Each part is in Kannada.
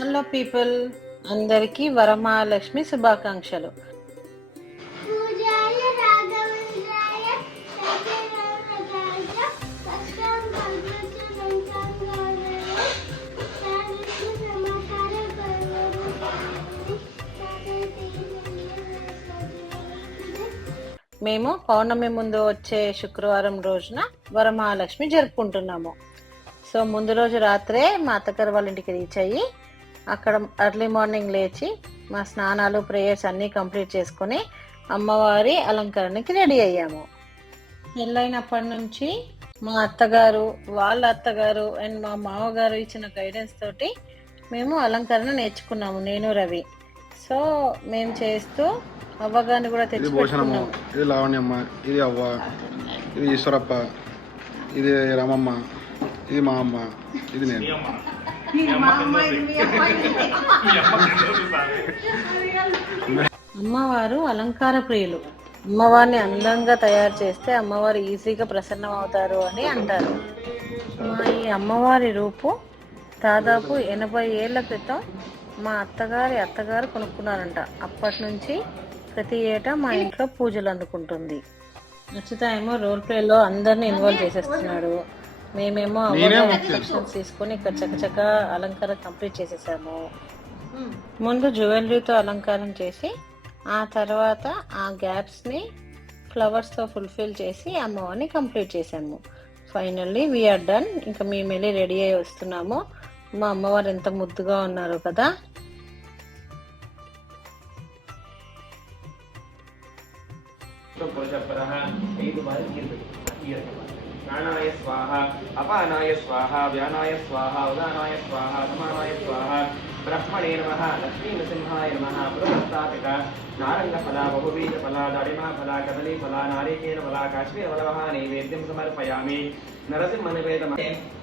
హలో పీపుల్, అందరికీ వరమహాలక్ష్మి శుభాకాంక్షలు. మేము పౌర్ణమి ముందు వచ్చే శుక్రవారం రోజున వరమహాలక్ష్మి జరుపుకుంటున్నాము. సో ముందు రోజు రాత్రే మా అత్తగారు వాళ్ళ ఇంటికి రీచ్ అయ్యి అక్కడ ఎర్లీ మార్నింగ్ లేచి మా స్నానాలు ప్రేయర్స్ అన్నీ కంప్లీట్ చేసుకొని అమ్మవారి అలంకరణకి రెడీ అయ్యాము. పెళ్ళైనప్పటి నుంచి మా అత్తగారు, వాళ్ళ అత్తగారు అండ్ మా మామగారు ఇచ్చిన గైడెన్స్ తోటి మేము అలంకరణ నేర్చుకున్నాము, నేను రవి. సో మేము చేస్తూ అవ్వగారిని కూడా తెచ్చుకున్నాము. ఇది లావణ్యమ్మ, ఇది అవ్వ, ఇది ఈశ్వరప్ప, ఇది రామమ్మ, ఇది మా అమ్మ, ఇది నేను. అమ్మవారు అలంకార ప్రియులు. అమ్మవారిని అందంగా తయారు చేస్తే అమ్మవారు ఈజీగా ప్రసన్నం అవుతారు అని అంటారు. మా ఈ అమ్మవారి రూపు దాదాపు 80 ఏళ్ల క్రితం మా అత్తగారు కొనుక్కున్నారంట. అప్పటి నుంచి ప్రతి ఏటా మా ఇంట్లో పూజలు అందుకుంటుంది. నచ్చిత ఏమో రోల్ ప్లేలో అందరిని ఇన్వాల్వ్ చేసేస్తున్నాడు. మేమేమో ఇన్స్ట్రక్షన్స్ తీసుకొని ఇక్కడ చక్కచక్క అలంకారం కంప్లీట్ చేసేసాము. ముందు జ్యువెలరీతో అలంకారం చేసి ఆ తర్వాత ఆ గ్యాప్స్ని ఫ్లవర్స్తో ఫుల్ఫిల్ చేసి అమ్మవారిని కంప్లీట్ చేసాము. Finally we're done. ఇంకా మేము వెళ్ళి రెడీ అయ్యి వస్తున్నాము. మా అమ్మవారు ఎంత ముద్దుగా ఉన్నారు కదా. प्राणाय स्वाहा, अपानाय स्वाहा, व्यानाय स्वाहा, उदानाय स्वाहा, समानाय स्वाहा, ब्रह्मणे नमः, लक्ष्मी नृसिंहाय नमः, पुरस्तापिका नारंगफला, बहुबीजफला, दाडिमाफला, कदलीफला, नारिकेलफला, काश्मीरफलवः नैवेद्यं समर्पयामि. ನರಸಿಂಹ ನಿವೇದ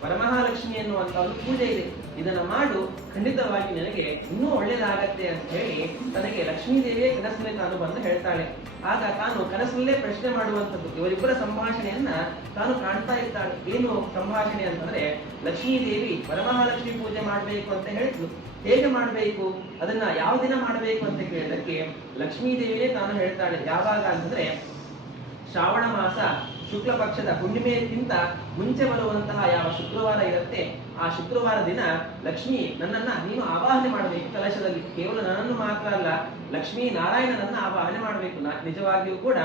ವರಮಹಾಲಕ್ಷ್ಮಿ ಎನ್ನುವಂತ ಒಂದು ಪೂಜೆ ಇದೆ. ಇದನ್ನ ಮಾಡು, ಖಂಡಿತವಾಗಿ ನನಗೆ ಇನ್ನೂ ಒಳ್ಳೇದಾಗತ್ತೆ ಅಂತ ಹೇಳಿ ತನಗೆ ಲಕ್ಷ್ಮೀದೇವಿಯೇ ಕನಸಿನಲ್ಲಿ ತಾನು ಬಂದು ಹೇಳ್ತಾಳೆ. ಆಗ ತಾನು ಕನಸಲ್ಲೇ ಪ್ರಶ್ನೆ ಮಾಡುವಂಥದ್ದು, ಇವರಿಬ್ಬರ ಸಂಭಾಷಣೆಯನ್ನ ತಾನು ಕಾಣ್ತಾ ಇರ್ತಾಳೆ. ಏನು ಸಂಭಾಷಣೆ ಅಂತಂದ್ರೆ, ಲಕ್ಷ್ಮೀದೇವಿ ವರಮಹಾಲಕ್ಷ್ಮಿ ಪೂಜೆ ಮಾಡಬೇಕು ಅಂತ ಹೇಳಿದ್ಲು. ಹೇಗೆ ಮಾಡಬೇಕು, ಅದನ್ನ ಯಾವ ದಿನ ಮಾಡಬೇಕು ಅಂತ ಕೇಳಿದಕ್ಕೆ ಲಕ್ಷ್ಮೀದೇವಿಯೇ ತಾನು ಹೇಳ್ತಾಳೆ. ಯಾವಾಗ ಅಂತಂದ್ರೆ ಶ್ರಾವಣ ಮಾಸ ಶುಕ್ಲ ಪಕ್ಷದ ಹುಣ್ಣಿಮೆಗಿಂತ ಮುಂಚೆ ಬರುವಂತಹ ಯಾವ ಶುಕ್ರವಾರ ಇರುತ್ತೆ, ಆ ಶುಕ್ರವಾರ ದಿನ ಲಕ್ಷ್ಮಿ ನನ್ನನ್ನ ನೀನು ಆವಾಹನೆ ಮಾಡಬೇಕು ಕಲಶದಲ್ಲಿ. ಕೇವಲ ನನ್ನನ್ನು ಮಾತ್ರ ಅಲ್ಲ, ಲಕ್ಷ್ಮೀ ನಾರಾಯಣನನ್ನ ಆವಾಹನೆ ಮಾಡಬೇಕು. ನಿಜವಾಗಿಯೂ ಕೂಡ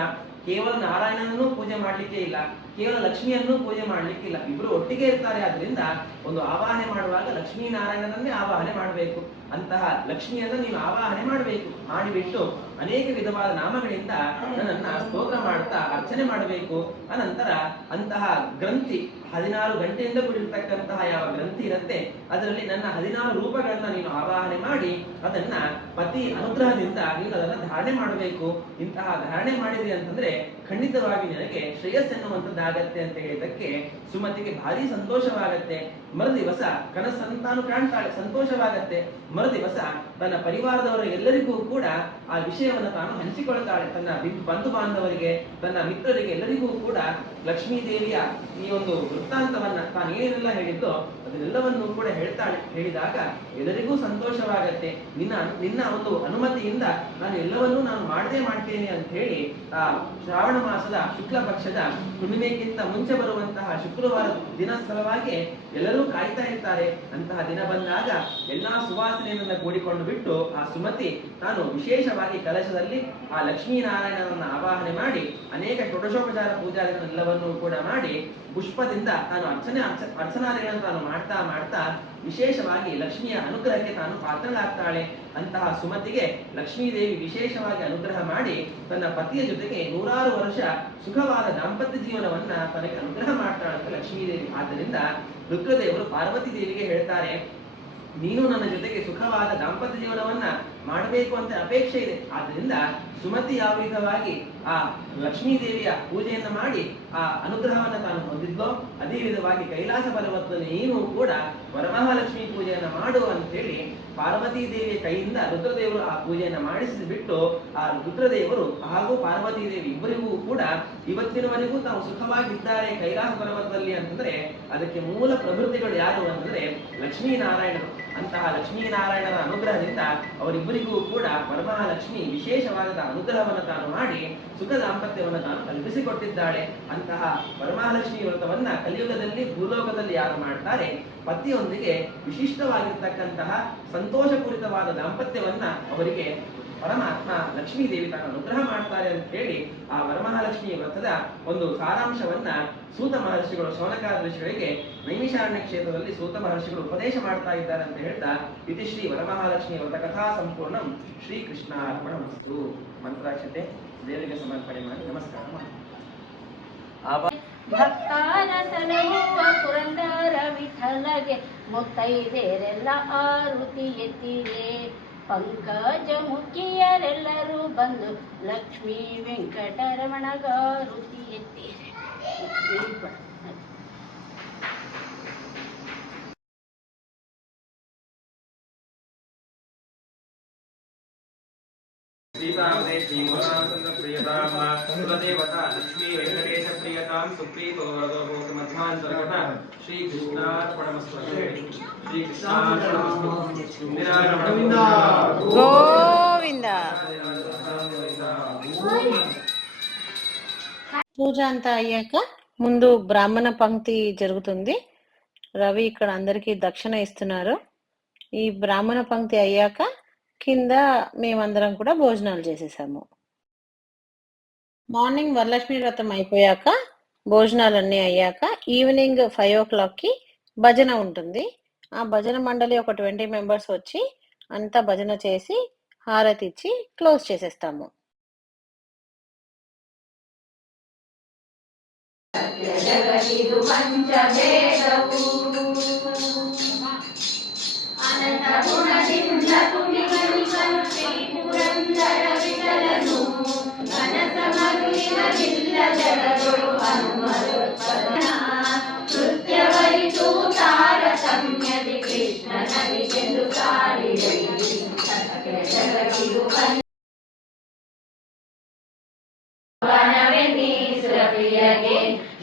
ಕೇವಲ ನಾರಾಯಣನನ್ನು ಪೂಜೆ ಮಾಡ್ಲಿಕ್ಕೆ ಇಲ್ಲ, ಕೇವಲ ಲಕ್ಷ್ಮಿಯನ್ನು ಪೂಜೆ ಮಾಡ್ಲಿಕ್ಕಿಲ್ಲ, ಇಬ್ರು ಒಟ್ಟಿಗೆ ಇರ್ತಾರೆ. ಆದ್ರಿಂದ ಒಂದು ಆವಾಹನೆ ಮಾಡುವಾಗ ಲಕ್ಷ್ಮೀ ನಾರಾಯಣನನ್ನೇ ಆವಾಹನೆ ಮಾಡಬೇಕು. ಅಂತಹ ಲಕ್ಷ್ಮಿಯನ್ನ ನೀನು ಆವಾಹನೆ ಮಾಡಬೇಕು. ಮಾಡಿಬಿಟ್ಟು ಅನೇಕ ವಿಧವಾದ ನಾಮಗಳಿಂದ ನನ್ನನ್ನ ಸ್ತೋತ್ರ ಮಾಡ್ತಾ ಅರ್ಚನೆ ಮಾಡಬೇಕು. ಅನಂತರ ಅಂತಹ ಗ್ರಂಥಿ 16 ಗಂಟೆಯಿಂದ ಕೂಡಿರ್ತಕ್ಕಂತಹ ಯಾವ ಗ್ರಂಥಿ ಇರುತ್ತೆ, ಅದರಲ್ಲಿ ನನ್ನ 16 ರೂಪಗಳನ್ನ ನೀನು ಆವಾಹನೆ ಮಾಡಿ ಅದನ್ನ ಪತಿ ಅನುಗ್ರಹದಿಂದ ನೀನು ಅದನ್ನ ಧಾರಣೆ ಮಾಡಬೇಕು. ಇಂತಹ ಧಾರಣೆ ಮಾಡಿದೆ ಅಂತಂದ್ರೆ ಖಂಡಿತವಾಗಿ ನನಗೆ ಶ್ರೇಯಸ್ ಎನ್ನುವಂಥದ್ದಾಗತ್ತೆ ಅಂತ ಹೇಳಿದಕ್ಕೆ ಸುಮತಿಗೆ ಭಾರಿ ಸಂತೋಷವಾಗತ್ತೆ. ಮರುದಿವಸ ಕನಸಂತಾನು ಕಾಣ್ತಾಳೆ, ಸಂತೋಷವಾಗತ್ತೆ. ಮರುದಿವಸ ತನ್ನ ಪರಿವಾರದವರ ಎಲ್ಲರಿಗೂ ಕೂಡ ಆ ವಿಷಯವನ್ನು ತಾನು ಹಂಚಿಕೊಳ್ತಾಳೆ. ತನ್ನ ಬಂಧು ಬಾಂಧವರಿಗೆ, ತನ್ನ ಮಿತ್ರರಿಗೆ ಎಲ್ಲರಿಗೂ ಕೂಡ ಲಕ್ಷ್ಮೀ ದೇವಿಯ ಈ ಒಂದು ವೃತ್ತಾಂತವನ್ನ ತಾನು ಏನೆಲ್ಲ ಹೇಳಿದ್ದೋ ಅದನ್ನೆಲ್ಲವನ್ನು ಕೂಡ ಹೇಳ್ತಾಳೆ. ಹೇಳಿದಾಗ ಎಲ್ಲರಿಗೂ ಸಂತೋಷವಾಗತ್ತೆ. ನಿನ್ನ ಒಂದು ಅನುಮತಿಯಿಂದ ನಾನು ಎಲ್ಲವನ್ನೂ ನಾನು ಮಾಡದೇ ಮಾಡ್ತೇನೆ ಅಂತ ಹೇಳಿ ಆ ಶ್ರಾವಣ ಮಾಸದ ಶುಕ್ಲ ಪಕ್ಷದ ಹುಣ್ಣಿಮೆಗಿಂತ ಮುಂಚೆ ಬರುವಂತಹ ಶುಕ್ರವಾರ ದಿನ ಸಲುವಾಗಿ ಎಲ್ಲರೂ ಕಾಯ್ತಾ ಇರ್ತಾರೆ. ಅಂತಹ ದಿನ ಬಂದಾಗ ಎಲ್ಲಾ ಸುವಾಸನೆಯನ್ನ ಕೂಡಿಕೊಂಡು ಬಿಟ್ಟು ಆ ಸುಮತಿ ತಾನು ವಿಶೇಷವಾಗಿ ಕಲಶದಲ್ಲಿ ಆ ಲಕ್ಷ್ಮೀನಾರಾಯಣನನ್ನ ಆವಾಹನೆ ಮಾಡಿ ಅನೇಕ ಷೋಡಶೋಪಚಾರ ಪೂಜಾದಿಗಳನ್ನೆಲ್ಲವನ್ನೂ ಕೂಡ ಮಾಡಿ ಪುಷ್ಪದಿಂದ ತಾನು ಅರ್ಚನಾದಿಗಳನ್ನು ತಾನು ಮಾಡ್ತಾ ಮಾಡ್ತಾ ವಿಶೇಷವಾಗಿ ಲಕ್ಷ್ಮಿಯ ಅನುಗ್ರಹಕ್ಕೆ ತಾನು ಪಾತ್ರಳಾಗ್ತಾಳೆ. ಅಂತಹ ಸುಮತಿಗೆ ಲಕ್ಷ್ಮೀದೇವಿ ವಿಶೇಷವಾಗಿ ಅನುಗ್ರಹ ಮಾಡಿ ತನ್ನ ಪತಿಯ ಜೊತೆಗೆ 100 ವರ್ಷ ಸುಖವಾದ ದಾಂಪತ್ಯ ಜೀವನವನ್ನ ತನಗೆ ಅನುಗ್ರಹ ಮಾಡ್ತಾಳಂತ ಲಕ್ಷ್ಮೀದೇವಿ. ಆದ್ದರಿಂದ ರುದ್ರದೇವರು ಪಾರ್ವತಿ ದೇವಿಗೆ ಹೇಳ್ತಾರೆ, ನೀನು ನನ್ನ ಜೊತೆಗೆ ಸುಖವಾದ ದಾಂಪತ್ಯ ಜೀವನವನ್ನ ಮಾಡಬೇಕು ಅಂತ ಅಪೇಕ್ಷೆ ಇದೆ. ಆದ್ದರಿಂದ ಸುಮತಿ ಯಾವ ವಿಧವಾಗಿ ಆ ಲಕ್ಷ್ಮೀ ದೇವಿಯ ಪೂಜೆಯನ್ನ ಮಾಡಿ ಆ ಅನುಗ್ರಹವನ್ನ ತಾನು ಹೊಂದಿದ್ಲೋ ಅದೇ ವಿಧವಾಗಿ ಕೈಲಾಸ ಪರ್ವತದಲ್ಲಿ ನೀನು ಕೂಡ ವರಮಹಾಲಕ್ಷ್ಮಿ ಪೂಜೆಯನ್ನ ಮಾಡು ಅಂತ ಹೇಳಿ ಪಾರ್ವತೀ ದೇವಿಯ ಕೈಯಿಂದ ರುದ್ರದೇವರು ಆ ಪೂಜೆಯನ್ನ ಮಾಡಿಸಿ ಬಿಟ್ಟು ಆ ರುದ್ರದೇವರು ಹಾಗೂ ಪಾರ್ವತೀ ದೇವಿ ಇಬ್ಬರಿಗೂ ಕೂಡ ಇವತ್ತಿನವರೆಗೂ ತಾವು ಸುಖವಾಗಿದ್ದಾರೆ ಕೈಲಾಸ ಪರ್ವತದಲ್ಲಿ ಅಂತಂದ್ರೆ ಅದಕ್ಕೆ ಮೂಲ ಪ್ರವೃತ್ತಿಗಳು ಯಾರು ಅಂತಂದ್ರೆ ಲಕ್ಷ್ಮೀನಾರಾಯಣರು. ಅಂತಹ ಲಕ್ಷ್ಮೀನಾರಾಯಣನ ಅನುಗ್ರಹದಿಂದ ಅವರಿಬ್ಬರಿಗೂ ಕೂಡ ವರಮಹಾಲಕ್ಷ್ಮಿ ವಿಶೇಷವಾದ ಅನುಗ್ರಹವನ್ನು ತಾನು ಮಾಡಿ ಸುಖ ದಾಂಪತ್ಯವನ್ನು ತಾನು ಕಲ್ಪಿಸಿಕೊಟ್ಟಿದ್ದಾಳೆ. ಅಂತಹ ವರಮಹಾಲಕ್ಷ್ಮಿ ವ್ರತವನ್ನ ಕಲಿಯುಗದಲ್ಲಿ ಭೂಲೋಕದಲ್ಲಿ ಯಾರು ಮಾಡ್ತಾರೆ, ಪತಿಯೊಂದಿಗೆ ವಿಶಿಷ್ಟವಾಗಿರ್ತಕ್ಕಂತಹ ಸಂತೋಷಪೂರಿತವಾದ ದಾಂಪತ್ಯವನ್ನ ಅವರಿಗೆ ಪರಮಾತ್ಮ ಲಕ್ಷ್ಮೀ ದೇವಿ ತಾನು ಅನುಗ್ರಹ ಮಾಡ್ತಾರೆ ಅಂತ ಹೇಳಿ ಆ ವರಮಹಾಲಕ್ಷ್ಮಿ ವ್ರತದ ಒಂದು ಸಾರಾಂಶವನ್ನ ಸೂತ ಮಹರ್ಷಿಗಳು ಶೌನಕಾದ ಋಷಿಗಳಿಗೆ ನೈಮಿಷಾರಣ್ಯ ಕ್ಷೇತ್ರದಲ್ಲಿ ಸೂತ ಮಹರ್ಷಿಗಳು ಉಪದೇಶ ಮಾಡ್ತಾ ಇದ್ದಾರೆ ಅಂತ ಹೇಳ್ತಾ ಇತಿ ಶ್ರೀ ವರಮಹಾಲಕ್ಷ್ಮಿ ವ್ರತ ಕಥಾ ಸಂಪೂರ್ಣಂ ಶ್ರೀಕೃಷ್ಣಾರ್ಪಣಮಸ್ತು. ಮಂತ್ರಾಕ್ಷತೆ ದೇವರಿಗೆ ಸಮರ್ಪಣೆ ಮಾಡಿ ನಮಸ್ಕಾರ ಮಾಡಿ. ಭಕ್ತಾರ ಸಲಹುವ ಪುರಂದರ ವಿಠಲಗೆ ಮುತ್ತೈದೆರೆಲ್ಲ ಆರುತಿ ಎತ್ತಿರೆ. ಪಂಕಜ ಮುಖಿಯರೆಲ್ಲರೂ ಬಂದು ಲಕ್ಷ್ಮೀ ವೆಂಕಟರಮಣಗಾರುತಿ ಎತ್ತಿರೆ. श्रीतामने श्रीमोहनानंद प्रियताम कुलदेवता लक्ष्मी वेंकटेश प्रियताम सुप्रीतो वरदो भूत मध्वांतर्गत श्री कृष्णार्पणमस्तु. श्री कृष्णार्पणमस्तु. గోవింద. పూజ అంతా అయ్యాక ముందు బ్రాహ్మణ పంక్తి జరుగుతుంది. రవి ఇక్కడ అందరికీ దక్షిణ ఇస్తున్నారు. ఈ బ్రాహ్మణ పంక్తి అయ్యాక కింద మేమందరం కూడా భోజనాలు చేసేసాము. మార్నింగ్ వరలక్ష్మి వ్రతం అయిపోయాక భోజనాలన్నీ అయ్యాక ఈవినింగ్ 5 o'clock భజన ఉంటుంది. ఆ భజన మండలి ఒక 20 members వచ్చి అంతా భజన చేసి హారతి ఇచ్చి క్లోజ్ చేసేస్తాము.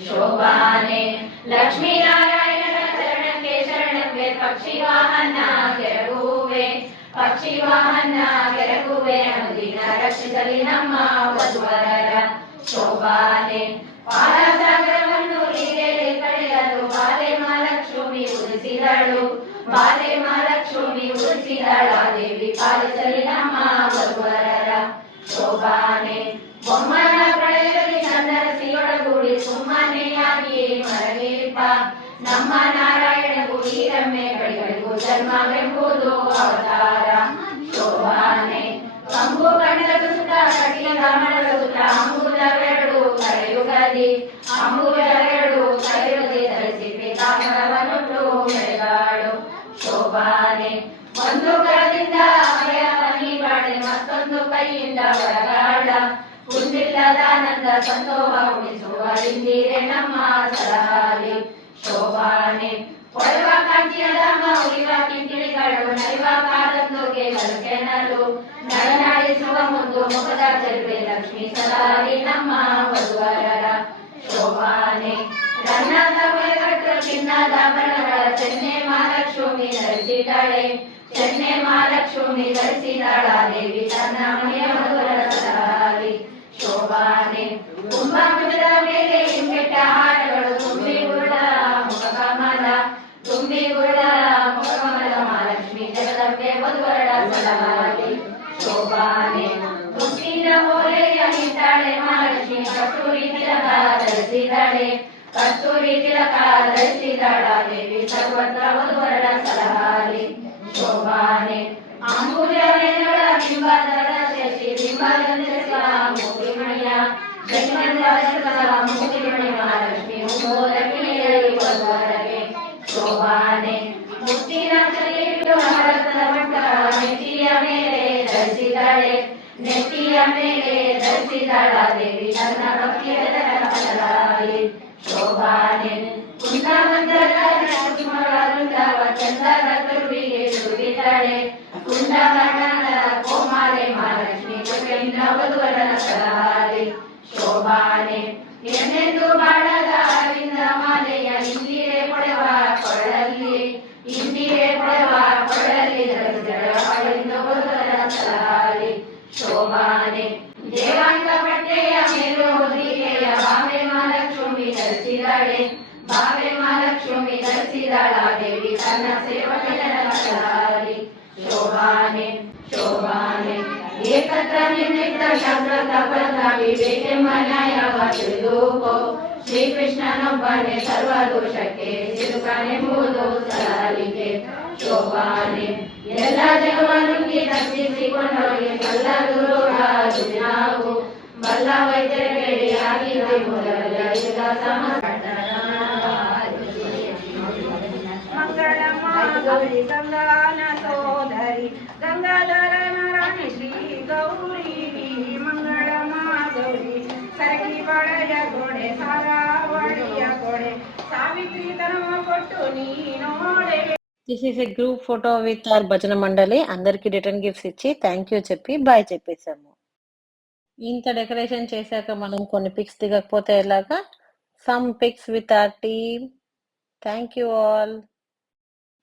ಶೋಭಾನೆ ಲಕ್ಷ್ಮೀ ನಾರಾಯಣನ ಚರಣಕ್ಕೆ ಶರಣಕ್ಕೆ ಪಕ್ಷಿ ವಾಹನ ಕೆರಗುವೆ, ಪಕ್ಷಿ ವಾಹನ ಕೆರಗುವೆ. ಅನುದಿನ ರಕ್ಷಿಸಲಿ ನಮ್ಮ ವಧುವರರ ಶೋಭಾನೆ. ಪಾಲಸಾಗರವನ್ನು ನೀರಲ್ಲಿ ಕಳೆಯಲು ಬಾಲೆ ಮಹಾಲಕ್ಷ್ಮಿ ಉಳಿಸಿದಳು, ಬಾಲೆ ಮಹಾಲಕ್ಷ್ಮಿ ಉಳಿಸಿದಳ ದೇವಿ. ಪಾಲಿಸಲಿ ನಮ್ಮ ವಧುವರರ ಶೋಭಾನೆ. ಬೊಮ್ಮನ ಪ್ರಳಯದಲ್ಲಿ ಚಂದರಸಿಯೊಳಗೂಡಿ ಸುಮ್ಮನೆಯಾಗಿ ಮರಳಿಪ ನಮ್ಮ ನಾರಾಯಣ ಗುಡಿರಮ್ಮೆ ಕಡಿಗಳಿಗೂ ಜನ್ಮವೆಂಬುದು ಅವತಾರ ಶೋಭಾನೆ. ಕಂಬು ಕಂಡದ ಸುತ್ತ ಕಟಿಯ ಮರದ ಸುತ್ತ ಅಂಬುದವೆರಡು ಕರೆಯುಗದಿ, ಅಂಬುದವೆರಡು ಕರೆಯುಗದಿ ಧರಿಸಿ ಕಾಮರವನ್ನುಟ್ಟು ಮೆರೆದಾಳು ಶೋಭಾನೆ. ಒಂದು ಕರದಿಂದ ಅಭಯವನಿ ಬಾಳೆ, ಮತ್ತೊಂದು ಕೈಯಿಂದ ಹೊರಗಾಳ. ಕುಂದಿಲ್ಲದಾನಂದ ಸಂತೋಷ ಉಳಿಸುವ ಇಂದಿರೆ ನಮ್ಮ ಸಲಹಾಲಿ ಶೋಭಾನೆ. ಕೊಡುವ ಕಾಂಚಿಯ ಧಾಮ ಉಳಿವ ಕಿಂಕಿಣಿಗಳು ನೈವ ಕಾದಂದುಗೆ ಕಲ್ಕೆನಲು ನಳನಾಡಿಸುವ ಮುಂದು ಮುಖದ ಚೆಲುವೆ ಲಕ್ಷ್ಮೀ ಸಲಹಾಲಿ ನಮ್ಮ ವಧುವರರ ಶೋಭಾನೆ. ರನ್ನದ ಹೊಳೆಗಟ್ಟು ಚಿನ್ನದ ಬಣ್ಣಗಳ ಚೆನ್ನೆ ಮಹಾಲಕ್ಷ್ಮಿ ಧರಿಸಿದಳೆ, ಚೆನ್ನೆ ಮಹಾಲಕ್ಷ್ಮಿ ಧರಿಸಿದಳ ದೇವಿ ತನ್ನ ಮನೆಯ ವಧುವರ ಸಲಹಾಲಿ ಶೋಭಾನೆ. ಕುಂಭಮುಖದ ಮೇಲೆ ಹಿಂಬೆಟ್ಟ ಹಾರಗಳು ತುಂಬಿ ಗುರುಡ ಮುಖಕಮಲ, ತುಂಬಿ ಗುರುಡ ಮುಖಕಮಲ ಮಹಾಲಕ್ಷ್ಮಿ ಜಗದಂಬೆ ವಧುವರಳ ಸಲಹಾಲಿ ಶೋಭಾನೆ. ಮುತ್ತಿನ ಓಲೆಯ ನಿಂತಾಳೆ ಮಹಾಲಕ್ಷ್ಮಿ, ಕಸ್ತೂರಿ ತಿಲಕ ಧರಿಸಿದಳೆ, ಕಸ್ತೂರಿ ತಿಲಕ ಧರಿಸಿದಳ ದೇವಿ ಸರ್ವತ್ರ ವಧುವರಳ ಸಲಹಾಲಿ ಶೋಭಾನೆ. ಅಂಬುಜಗಳ ಬಿಂಬದ ಶಶಿ ಬಿಂಬದ ಮೂರ್ತಿಮಣಿಯ ಮೂರ್ತಿಮಣಿ ಮಹಾಲಕ್ಷ್ಮಿ ಮೋದಕಿಯಲ್ಲಿ ವಧುವರಗೆ ಶೋಭಾನೆ. ಮುತ್ತಿನ ಕಲಿಯಿಟ್ಟು ಹರತದ ಮಟ್ಟ ನೆತ್ತಿಯ ಮೇಲೆ ಧರಿಸಿದಳೆ, ನೆತ್ತಿಯ ಮೇಲೆ ಧರಿಸಿದಳ ದೇವಿ ತನ್ನ ಭಕ್ತಿಯ ಸಲಹಾಲಿ ಶೋಭಾನೆ. ಕುಂದಮಂದರವ ಚಂದದ ತುರುವಿಗೆ ತುರುಗಿದಳೆ, ಕುಂದಮಂಡಲ ಕೋಮಾಲೆ ಮಹಾಲಕ್ಷ್ಮಿ ಕೃಪೆಯಿಂದ ವಧುವರನ ಸಲಹಾಲಿ ಶೋಭಾನೆ. ಎಂದೆಂದು ಬಾಳದ ಅರವಿಂದ ಮಾಲೆಯ ಇಂದಿರೆ ಪಡೆವ ಕೊಳಲ್ಲಿ, ಇಂದಿರೆ ಪಡೆವ ಶೋಭಾನೆ ದೇವಾಂಗ ಬಟ್ಟೆಯ ಮೇಲು ಹೊದಿಕೆಯ ಬಾವೆ ಮಹಾಲಕ್ಷ್ಮಿ ಧರಿಸಿದಳೆ ಬಾವೆ ಮಹಾಲಕ್ಷ್ಮಿ ಧರಿಸಿದಳ ದೇವಿ ತನ್ನ ಸೇವಕರಲ್ಲಿ ಶೋಭಾನೆ ಶೋಭಾನೆ ಏಕತ್ರ ನಿಮಿತ್ತ ಶಾಸ್ತ್ರ ತಪಸ್ಸ ವಿವೇಕೆಂಬ ನ್ಯಾಯವ ತಿಳಿದುಕೋ ಶ್ರೀಕೃಷ್ಣನೊಬ್ಬನೇ ಸರ್ವ ದೋಷಕ್ಕೆ ಸಿಲುಕನೆಂಬುದು ಸಲಿಕೆ ಶೋಭಾನೆ ಎಲ್ಲ ಜಗವನ್ನು ತಪ್ಪಿಸಿಕೊಂಡವರಿಗೆ ಕಲ್ಲ ದುರೋಗ ನಾವು ಬಲ್ಲ ವೈದ್ಯರ ಕೇಳಿ ಆಗಿದ್ದ ಮೊದಲ ಗೌರಿ ಗಂಗಾನ ಸೋದರಿ ಗಂಗಾಧರ ನಾರಾಯಣ ಶ್ರೀ ಗೌರಿ ಮಂಗಳಮ ಗೌರಿ ಸರಗಿ ಬಳೆಯ ಗೋಡೆ ಸಾರಾವಳಿಯ ಗೋಡೆ ಸಾವಿತ್ರಿ ತನವ ಕೊಟ್ಟು ನೀ ನೋಡೆ. This is a group photo with our bhajana mandali. అందరికి రిటర్న్ గిఫ్ట్స్ ఇచ్చి థ్యాంక్ యూ చెప్పి బాయ్ చెప్పేసాము. ఇంత డెకరేషన్ చేశాక మనం కొన్ని పిక్స్ దిగకపోతే ఎలాగా? Some pics with our team. Thank you all.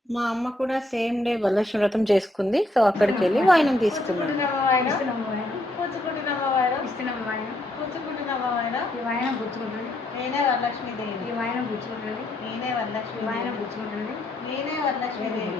మా అమ్మ కూడా సేమ్ డే వరలక్ష్మి వ్రతం చేసుకుంది. సో అక్కడికి వెళ్ళి వాయినం తీసుకున్నాను. నేనే వరలక్ష్మి దేవి. నేనే వరలక్ష్మి దేవి.